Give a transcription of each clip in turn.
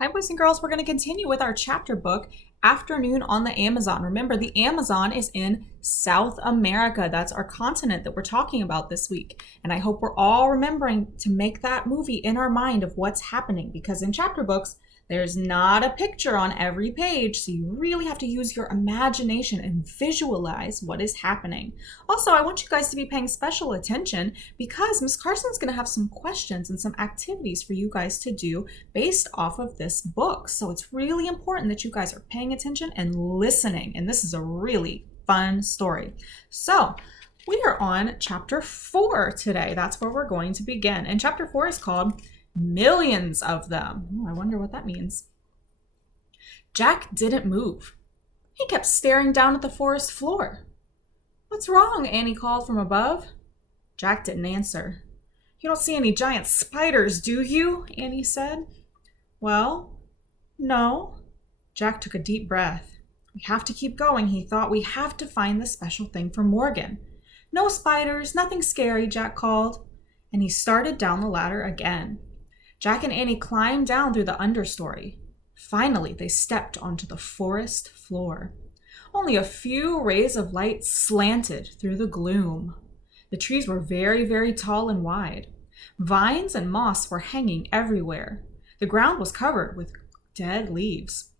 Hi, boys and girls. We're going to continue with our chapter book, Afternoon on the Amazon. Remember, the Amazon is in South America. That's our continent that we're talking about this week. And I hope we're all remembering to make that movie in our mind of what's happening, because in chapter books, there's not a picture on every page, so you really have to use your imagination and visualize what is happening. Also, I want you guys to be paying special attention because Miss Carson's going to have some questions and some activities for you guys to do based off of this book. So it's really important that you guys are paying attention and listening, and this is a really fun story. So we are on chapter 4 today. That's where we're going to begin. And chapter 4 is called Millions of Them. I wonder what that means. Jack didn't move. He kept staring down at the forest floor. "What's wrong?" Annie called from above. Jack didn't answer. "You don't see any giant spiders, do you?" Annie said. "Well, no." Jack took a deep breath. "We have to keep going," he thought. "We have to find the special thing for Morgan." "No spiders, nothing scary," Jack called. And he started down the ladder again. Jack and Annie climbed down through the understory. Finally, they stepped onto the forest floor. Only a few rays of light slanted through the gloom. The trees were very, very tall and wide. Vines and moss were hanging everywhere. The ground was covered with dead leaves.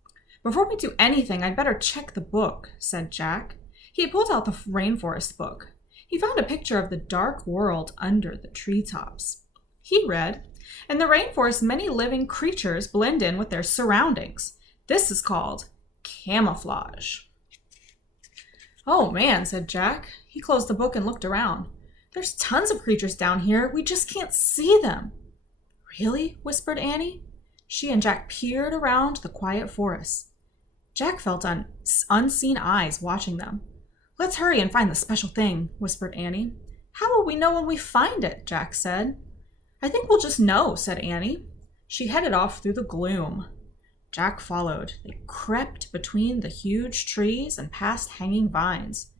"Before we do anything, I'd better check the book," said Jack. He pulled out the rainforest book. He found a picture of the dark world under the treetops. He read, "In the rainforest, many living creatures blend in with their surroundings. This is called camouflage." "Oh man," said Jack. He closed the book and looked around. "There's tons of creatures down here. We just can't see them." "Really?" whispered Annie. She and Jack peered around the quiet forest. Jack felt unseen eyes watching them. "Let's hurry and find the special thing," whispered Annie. "How will we know when we find it?" Jack said. "I think we'll just know," said Annie. She headed off through the gloom. Jack followed. They crept between the huge trees and past hanging vines.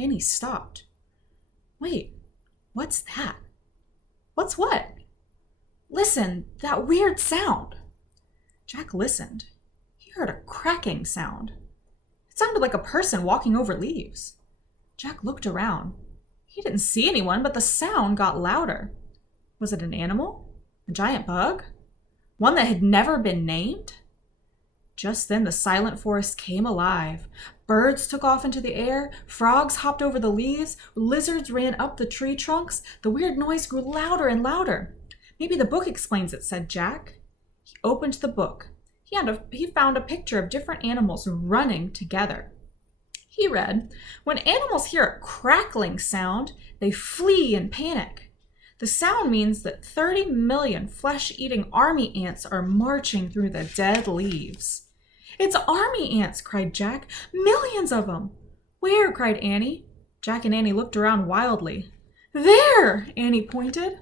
Annie stopped. "Wait, what's that?" "What's what?" "Listen, that weird sound." Jack listened. He heard a cracking sound. It sounded like a person walking over leaves. Jack looked around. He didn't see anyone, but the sound got louder. Was it an animal? A giant bug? One that had never been named? Just then the silent forest came alive. Birds took off into the air, frogs hopped over the leaves, lizards ran up the tree trunks. The weird noise grew louder and louder. "Maybe the book explains it," said Jack. He opened the book. He found a picture of different animals running together. He read, "When animals hear a crackling sound, they flee in panic. The sound means that 30 million flesh-eating army ants are marching through the dead leaves." "It's army ants!" cried Jack. "Millions of them!" "Where?" cried Annie. Jack and Annie looked around wildly. "There!" Annie pointed.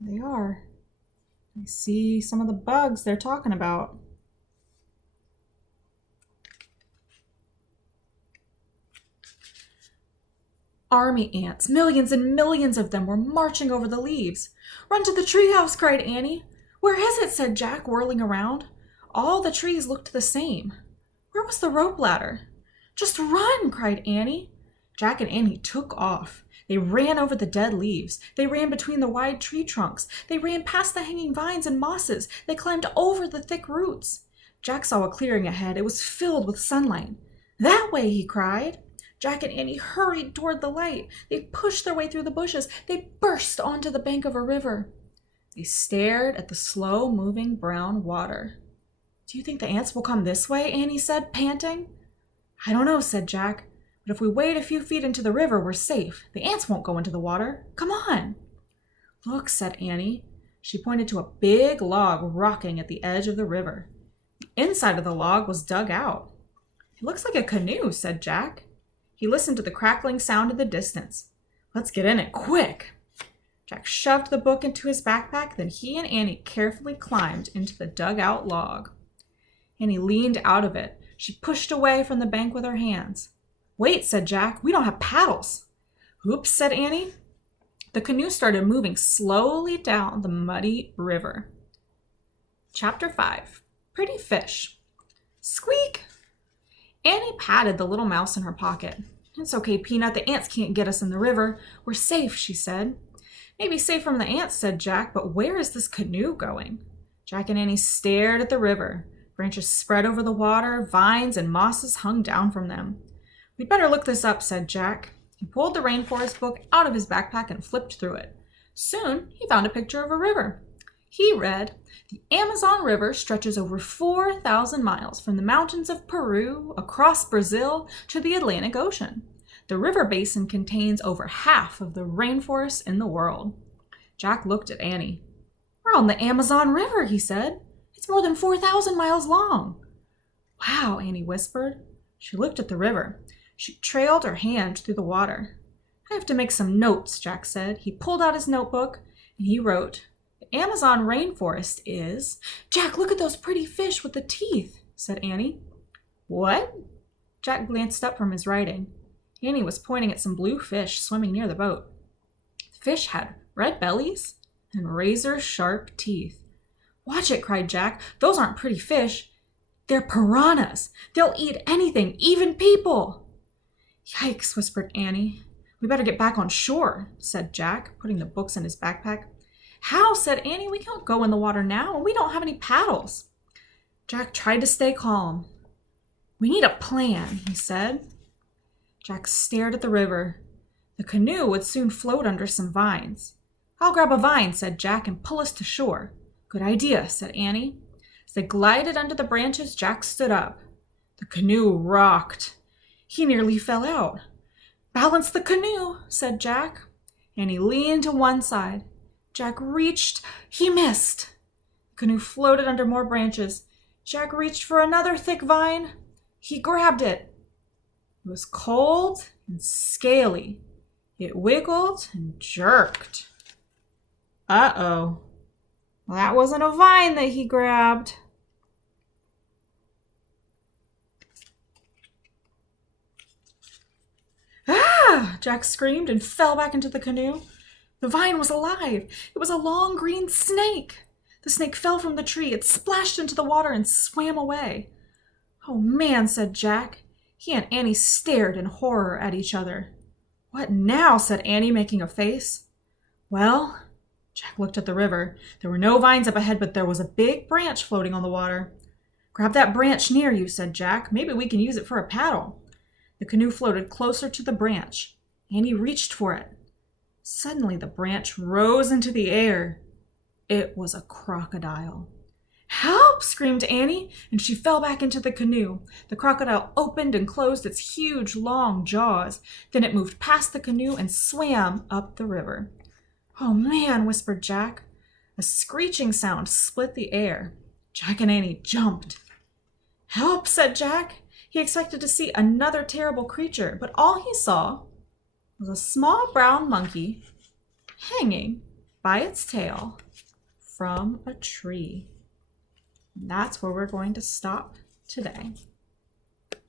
They are. I see some of the bugs they're talking about. Army ants, millions and millions of them, were marching over the leaves. "Run to the treehouse!" cried Annie. "Where is it?" said Jack, whirling around. All the trees looked the same. Where was the rope ladder? "Just run!" cried Annie. Jack and Annie took off. They ran over the dead leaves. They ran between the wide tree trunks. They ran past the hanging vines and mosses. They climbed over the thick roots. Jack saw a clearing ahead. It was filled with sunlight. "That way!" he cried. Jack and Annie hurried toward the light. They pushed their way through the bushes. They burst onto the bank of a river. They stared at the slow-moving brown water. "Do you think the ants will come this way?" Annie said, panting. "I don't know," said Jack. "But if we wade a few feet into the river, we're safe. The ants won't go into the water. Come on." "Look," said Annie. She pointed to a big log rocking at the edge of the river. The inside of the log was dug out. "It looks like a canoe," said Jack. He listened to the crackling sound in the distance. "Let's get in it quick." Jack shoved the book into his backpack, then he and Annie carefully climbed into the dug-out log. Annie leaned out of it. She pushed away from the bank with her hands. "Wait," said Jack. "We don't have paddles." "Oops," said Annie. The canoe started moving slowly down the muddy river. Chapter 5. Pretty Fish. Squeak! Annie patted the little mouse in her pocket. It's okay, Peanut. The ants can't get us in the river. We're safe, she said. Maybe safe from the ants, said Jack, but where is this canoe going? Jack and Annie stared at the river. Branches spread over the water, vines and mosses hung down from them. We'd better look this up, said Jack. He pulled the rainforest book out of his backpack and flipped through it. Soon he found a picture of a river. He read, "The Amazon River stretches over 4,000 miles from the mountains of Peru, across Brazil, to the Atlantic Ocean. The river basin contains over half of the rainforests in the world." Jack looked at Annie. "We're on the Amazon River," he said. "It's more than 4,000 miles long." "Wow," Annie whispered. She looked at the river. She trailed her hand through the water. "I have to make some notes," Jack said. He pulled out his notebook and he wrote, "The Amazon rainforest is—" "Jack, look at those pretty fish with the teeth," said Annie. "What?" Jack glanced up from his writing. Annie was pointing at some blue fish swimming near the boat. The fish had red bellies and razor-sharp teeth. "Watch it," cried Jack. "Those aren't pretty fish. They're piranhas. They'll eat anything, even people." "Yikes," whispered Annie. "We better get back on shore," said Jack, putting the books in his backpack. "How?" said Annie. "We can't go in the water now, and we don't have any paddles." Jack tried to stay calm. "We need a plan," he said. Jack stared at the river. The canoe would soon float under some vines. "I'll grab a vine," said Jack, "and pull us to shore." "Good idea," said Annie. As they glided under the branches, Jack stood up. The canoe rocked. He nearly fell out. "Balance the canoe," said Jack. Annie leaned to one side. Jack reached. He missed. The canoe floated under more branches. Jack reached for another thick vine. He grabbed it. It was cold and scaly. It wiggled and jerked. Uh-oh. That wasn't a vine that he grabbed. "Ah!" Jack screamed and fell back into the canoe. The vine was alive. It was a long green snake. The snake fell from the tree. It splashed into the water and swam away. "Oh, man," said Jack. He and Annie stared in horror at each other. "What now?" said Annie, making a face. "Well," Jack looked at the river. There were no vines up ahead, but there was a big branch floating on the water. "Grab that branch near you," said Jack. "Maybe we can use it for a paddle." The canoe floated closer to the branch. Annie reached for it. Suddenly, the branch rose into the air. It was a crocodile. "Help!" screamed Annie, and she fell back into the canoe. The crocodile opened and closed its huge, long jaws. Then it moved past the canoe and swam up the river. "Oh, man," whispered Jack. A screeching sound split the air. Jack and Annie jumped. "Help!" said Jack. He expected to see another terrible creature, but all he saw was a small brown monkey hanging by its tail from a tree. And that's where we're going to stop today.